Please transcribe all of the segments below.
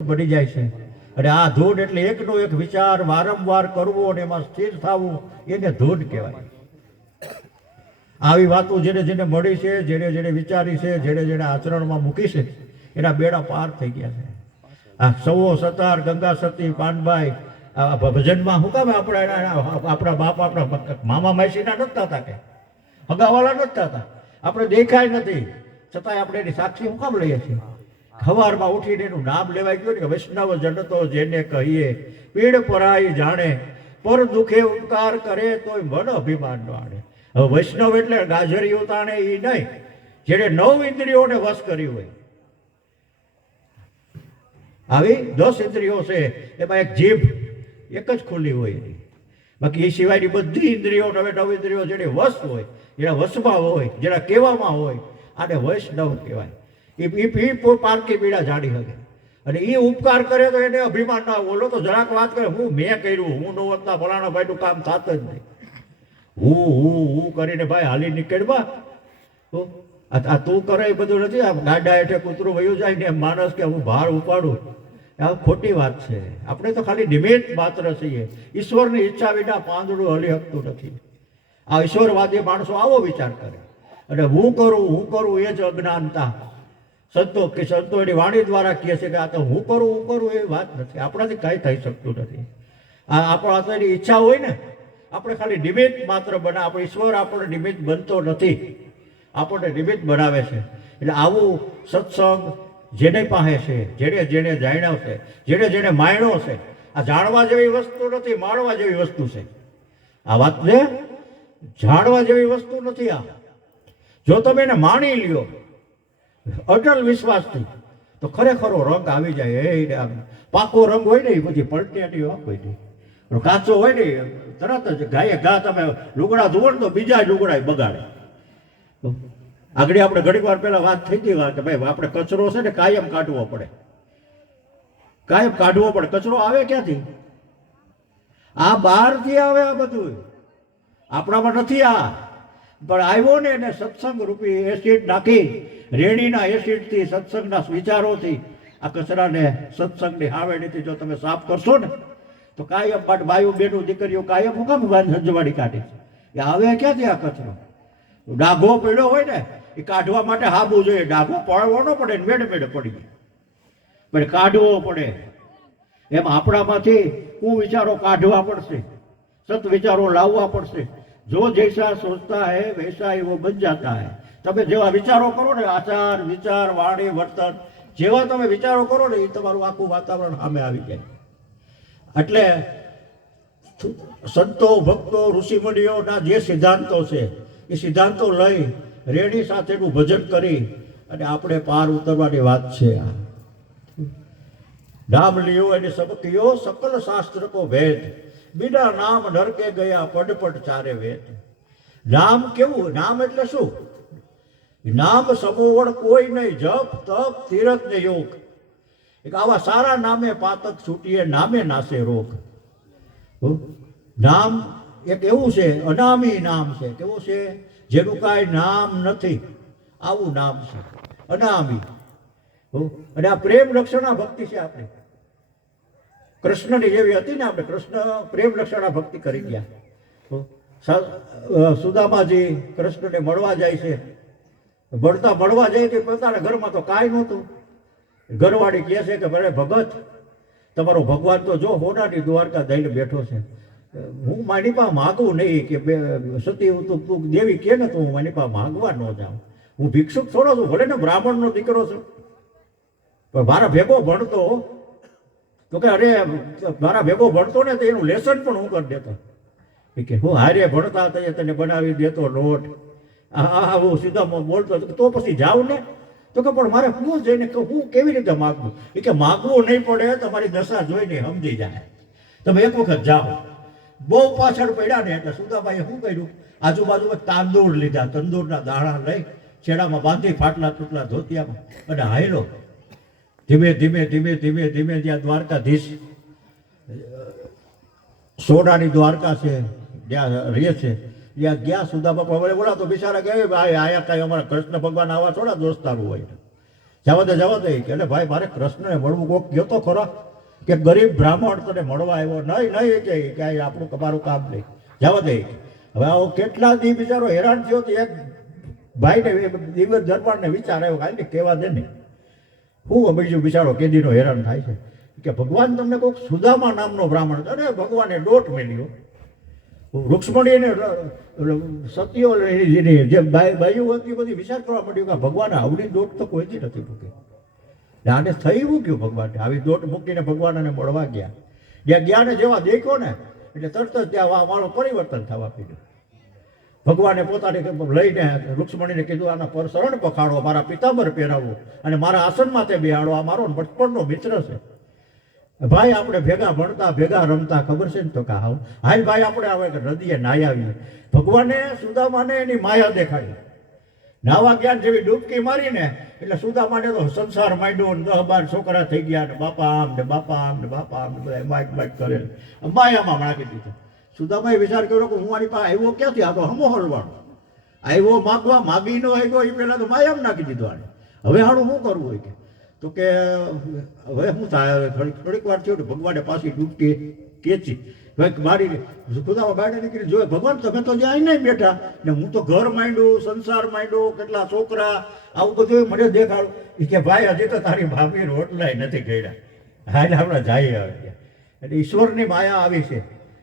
બની જાય છે. અને આ ધૂન એટલે એકનો એક વિચાર વારંવાર કરવો અને એમાં સ્થિર થવું, એને ધૂન કહેવાય. આવી વાતો જેને જેને મળી છે, જેને જેને વિચારી છે, જેને જેને આચરણમાં મૂકી છે, એના બેડા પાર થઈ ગયા છે. આ સૌ સતાર, ગંગા સતી, પાનભાઈ આ ભજનમાં શું કામ આપણા બાપ આપણા મામા માસીના નતા હતા, કે હગાવાલા નતા હતા, આપણે દેખાય નથી છતાંય આપણે એની સાક્ષી શું કામ લઈએ છીએ? સવારમાં ઉઠીને એનું નામ લેવાય ગયું ને કે વૈષ્ણવ જન તો જેને કહીએ, પીડ પરાઈ જાણે, પર દુખે ઉપકાર કરે તોય મન અભિમાન ન આણે. હવે વૈષ્ણવ એટલે ગાજરી ઉતાણે એ નહીં, જેને 9 ઇન્દ્રિયોને વશ કરી હોય. આવી 10 ઇન્દ્રિયો છે, એમાં એક જીભ એક જ ખુલ્લી હોય એની, બાકી એ સિવાયની બધી ઇન્દ્રિયો, 9 ઇન્દ્રિયો જેને વશ હોય, જેના વશમાં હોય, જેના કહેવામાં હોય, આને વૈષ્ણવ કહેવાય. એ પારકી પીડા જાણી શકે. અને એ ઉપકાર કરે તો એને અભિમાન ના. બોલો તો જરાક વાત કરે, હું મેં કર્યું, હું નો વધતા ફલાણા ભાઈનું કામ થાત જ નહીં. હું કરીને ભાઈ હાલી નીકળવા આ તું કરે એ બધું નથી. આ ગાડા હેઠે કૂતરું વયું જાય ને એમ માણસ કે હું ભાર ઉપાડું, આ ખોટી વાત છે. આપણે તો ખાલી નિમિત્ત માત્ર છીએ. ઈશ્વરની ઈચ્છા વિના પાંદડું હલી શકતું નથી. આ ઈશ્વરવાદી માણસો આવો વિચાર કરે. અને હું કરું એ જ અજ્ઞાનતા. સંતો એની વાણી દ્વારા કહે છે કે આ તો હું કરું એ વાત નથી. આપણાથી કાંઈ થઈ શકતું નથી. આ આપણા હાથની ઈચ્છા હોય ને, આપણે ખાલી નિમિત્ત માત્ર બના. આપણે ઈશ્વર આપણને નિમિત્ત બનતો નથી, આપણને નિમિત્ત બનાવે છે. એટલે આવું સત્સંગ જેને પાસે છે, જેને જેને જાણ્યો છે, જેને જેને માણ્યો છે, આ જાણવા જેવી વસ્તુ નથી, માણવા જેવી વસ્તુ છે. આ વાતને જાણવા જેવી વસ્તુ નથી. આ જો તમે એને માણી લ્યો અટલ વિશ્વાસથી, તો ખરેખરો રંગ આવી જાય. એ પાકો રંગ હોય ને એ બધી પલટેટી હોય નહીં, કાચો હોય ને તરત જ ગાયે ઘા તમે લુગડા ધોવો તો બીજા લુગડા બગાડે. આગળ આપણે ઘણી વાર પહેલા વાત થઈ હતી કે ભાઈ આપણે કચરો છે ને કાયમ કાઢવો પડે, કાયમ કાઢવો પડે. કચરો આવે ક્યાંથી? આ બહારથી આવે. આ બધું આપણામાં નથી. આ પણ આવ્યો ને એને સત્સંગ રૂપી એસિડ નાખી, રેણીના એસિડથી, સત્સંગના વિચારોથી આ કચરાને સત્સંગની હાવેડીથી જો તમે સાફ કરશો ને, તો કાયમ માટે બાયું બેનું દીકરીઓ કાયમ હું કામ સંજવાડી કાઢે છે. એ આવે ક્યાંથી આ કચરો? ડાઘો પડ્યો હોય ને એ કાઢવા માટે હાબુ જોઈએ. ડાઘો પડવો ન પડે, મેડે પડી જાય, પણ કાઢવો પડે. એમ આપણામાંથી વિચારો કાઢવા પડશે, સત વિચારો લાવવા પડશે. જો જૈસા સોચતા હૈ વૈસા એવો બન જાતા હૈ. તમે જેવા વિચારો કરો ને, આચાર વિચાર વાણી વર્તન, જેવા તમે વિચારો કરો ને એ તમારું આખું વાતાવરણ સામે આવી જાય. એટલે સંતો ભક્તો ઋષિમુનિઓના જે સિદ્ધાંતો છે એ સિદ્ધાંતો લઈ રેડી સાથેનું ભજન કરી અને આપણે પાર ઉતરવાની વાત છે. આ નામ લિયો એને સબકિયો સકલ શાસ્ત્ર કો ભેદ, બિના નામ નરકે ગયા પડ ચારે વેદ. નામ કેવું? નામ એટલે શું? નામ સમોવડ કોઈ નહીં, જપ તપ તીરથ ને યોગ. એક આવા સારા નામે પાતક છૂટીએ, નામે નાશે રોગ. નામ એક એવું છે, અનામી નામ છે. કેવું છે? જેનું કાંઈ નામ નથી, આવું નામ છે અનામી. અને આ પ્રેમ લક્ષણા ભક્તિ છે. આપણે કૃષ્ણની જેવી હતી ને, આપણે કૃષ્ણ પ્રેમ લક્ષણા ભક્તિ કરી ગયા. સુદામાજી કૃષ્ણને મળવા જાય છે. મળવા જાય તો પોતાના ઘરમાં તો કાંઈ નહોતું. ઘરવાળી કહે છે કે ભલે ભગત, તમારો ભગવાન તો જો હોનાની દ્વારકા દઈને બેઠો છે. હું મારી પાસે માગું નહીં કે સતી તું દેવી કે ને, તો હું મારી પાસે માગવા ન જાઉં. હું ભિક્ષુક થોડો છું, ભલે ને બ્રાહ્મણનો દીકરો છું, પણ મારા ભેગો ભણતો. તો કે અરે મારા ભેગો ભણતો ને તો એનું લેસન પણ હું કરી દેતો. કે હું હારે ભણતા હતા તને બનાવી દેતો નોટ. હું સીધા બોલતો તો પછી જાઉં ને, તો કે પણ મારે હું જઈને હું કેવી રીતે માગવું? એ કે માગવું નહીં પડે, તમારી દશા જોઈને સમજી જાય. તમે એક વખત જાઓ. બહુ પાછળ પડ્યા ને એટલે સુદાભાઈએ શું કર્યું? આજુબાજુમાં તાંદૂળ લીધા, તંદૂરના દાણા લઈ છેડામાં બાંધી ફાટલા તૂટલા ધોતિયામાં અને હાયલો ધીમે ધીમે ધીમે ધીમે ધીમે જ્યાં દ્વારકાધીશ સોનાની દ્વારકા છે જ્યાં રહે છે ત્યાં ગયા. સુદામા હવે બોલા તો બિચારા ગયા, ભાઈ આયા કાંઈ અમારા કૃષ્ણ ભગવાન આવા થોડા દોસ્તારું હોય. જવા દે કે એટલે ભાઈ મારે કૃષ્ણને મળવું કોક ગયો તો ખરો કે ગરીબ બ્રાહ્મણ તને મળવા આવ્યો નહીં કે આપણું તમારું કામ નહીં જવા દે. હવે આવો કેટલા દી બિચારો હેરાન થયો તો એક ભાઈને દિવસ દરબારને વિચાર આવ્યો કાંઈ કહેવા દે ને હું બીજું બિચારો કેદીનો હેરાન થાય છે કે ભગવાન તમને કોઈક સુદામા નામનો બ્રાહ્મણ અરે ભગવાને દોટ મેળ્યો રૂક્ષ્મણીને સતીઓ જે બાયુ હતી બધી વિચાર કરવા માંડ્યું કે ભગવાને આવડી દોટ તો કોઈથી નથી મૂકી. આને થઈ મૂક્યું ભગવાનને આવી દોટ મૂકીને ભગવાનને મળવા ગયા. જ્યાં ગયા ને જેવા દેખ્યો ને એટલે તરત જ ત્યાં મારું પરિવર્તન થવા પીડ્યું. ભગવાને પોતાને લઈને રૂક્ષ્મણીને કીધું આના પર શરણ પખાડો, મારા પિતાંબર પહેરાવો અને મારા આસનમાં તે બેહાડો. આ મારો બચપણનો મિત્ર છે ભાઈ, આપણે ભેગા ભણતા ભેગા રમતા ખબર છે ને તો કે હાલ ભાઈ આપણે આવે કે નદીએ નાહી આવીએ. ભગવાને સુદામાને એની માયા દેખાડી. નાવા જ્ઞાન જેવી ડૂબકી મારીને એટલે સુદામાને તો સંસાર માંડ્યો ને 10-12 છોકરા થઈ ગયા ને બાપા આમ ને બાપા આમ ને બાપા આમ ને બધા માઇક કરે માયામાં નાખી દીધું. સુદામાએ વિચાર કર્યો કે હું મારી પાસે આવ્યો ક્યાંથી, આ તો હમો હલવાનો આવ્યો માગવા, માગી નો આવ્યો એ પહેલાં તો માયામાં નાખી દીધો આને. હવે હાડું શું કરવું હોય કે તો કે હવે શું થાય, થોડીક વાર થયો ને ભગવાને પાછી ડૂબકી ખેંચી મારી ખુદામાં બહાર નીકળી જોયે ભગવાન તમે તો જ્યાં નહીં બેઠા ને હું તો ઘર માંડ્યું, સંસાર માંડ્યો, કેટલા છોકરા, આવું બધું મને દેખાડું. એ કે ભાઈ હજી તો તારી ભાભી રોટલાય નથી કર્યા, હાલ આપણે જઈએ હવે. એટલે ઈશ્વરની માયા આવી છે,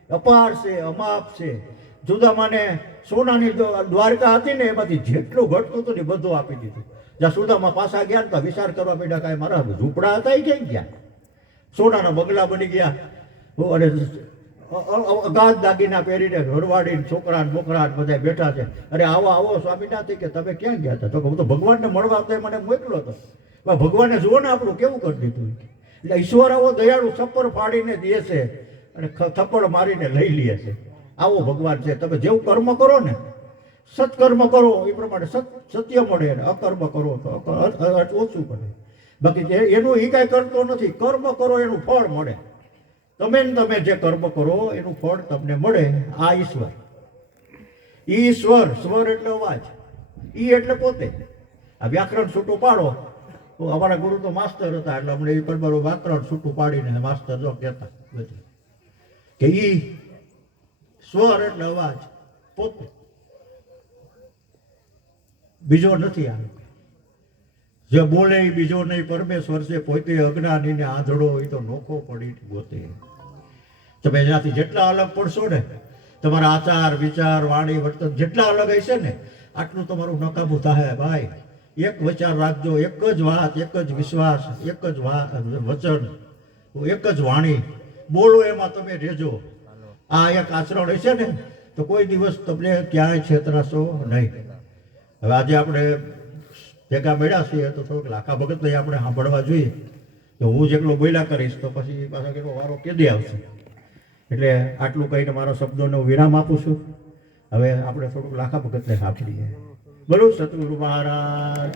અપાર છે, અમાપ છે. સુદામાને સોનાની દ્વારકા હતી ને એમાંથી જેટલું ઘટતું હતું ને બધું આપી દીધું. જ્યાં સુદામા પાછા ગયા ને તો વિચાર કરવા માંડ્યા કાંઈ મારા ઝૂંપડા હતા એ ક્યાં ગયા, સોનાના બંગલા બની ગયા અને અગાધ દાગીના પહેરીને ઘરવાડીને છોકરા બોકરા બધા બેઠા છે. અરે આવો સ્વામીનાથી કે તમે ક્યાં ગયા હતા? તો હું તો ભગવાનને મળવા તો મને મોકલો હતો. ભગવાને જુઓ ને આપણું કેવું કરી દીધું. એટલે ઈશ્વર આવો દયાળુ છપ્પર ફાડીને દે છે અને થપ્પડ મારીને લઈ લે છે. આવો ભગવાન છે. તમે જેવું કર્મ કરો ને, સત્કર્મ કરો એ પ્રમાણે સત્ય મળે, અને અકર્મ કરો તો ઓછું પડે. બાકી એનું એ કાંઈ કરતો નથી. કર્મ કરો એનું ફળ મળે. તમે જે કર્મ કરો એનું ફળ તમને મળે. આ ઈશ્વર, ઈશ્વર સ્વર એટલે અવાજ, ઈ એટલે પોતે. આ વ્યાકરણ છૂટું પાડો તો અમારા ગુરુ તો માસ્તર હતા એટલે અમને એ પરબારું વ્યાકરણ છૂટું પાડીને માસ્તર જો કહેતા કે ઈ સ્વર એટલે અવાજ પોતે, બીજો નથી. આ જે બોલે એ બીજો નહીં, પરમેશ્વર છે પોતે. અજ્ઞાની ને આંધળો એ તો નોખો પડી ગોતે. તમે એનાથી જેટલા અલગ પડશો ને, તમારા આચાર વિચાર વાણી વર્તન જેટલા અલગ હશે ને, આટલું તમારું નકામું થાય. ભાઈ એક વિચાર રાખજો, એક જ વાત, એક જ વિશ્વાસ, એક જ વચન, એક જ વાણી બોલો, એમાં તમે રહેજો. આ એક આચરણ હશે ને તો કોઈ દિવસ તમને ક્યાંય છેતરાશો નહીં. હવે આજે આપણે ભેગા મળ્યા છીએ તો થોડુંક લાખા ભગત લઈ આપણે સાંભળવા જોઈએ. તો હું જેટલો બોલ્યા કરીશ તો પછી પાછો કેટલો વારો કેદી આવશે. એટલે આટલું કહીને મારા શબ્દોનો વિરામ આપું છું. હવે આપણે થોડુંક લાખા ભગતને સાંભળીએ. બોલો સતગુરુ મહારાજ.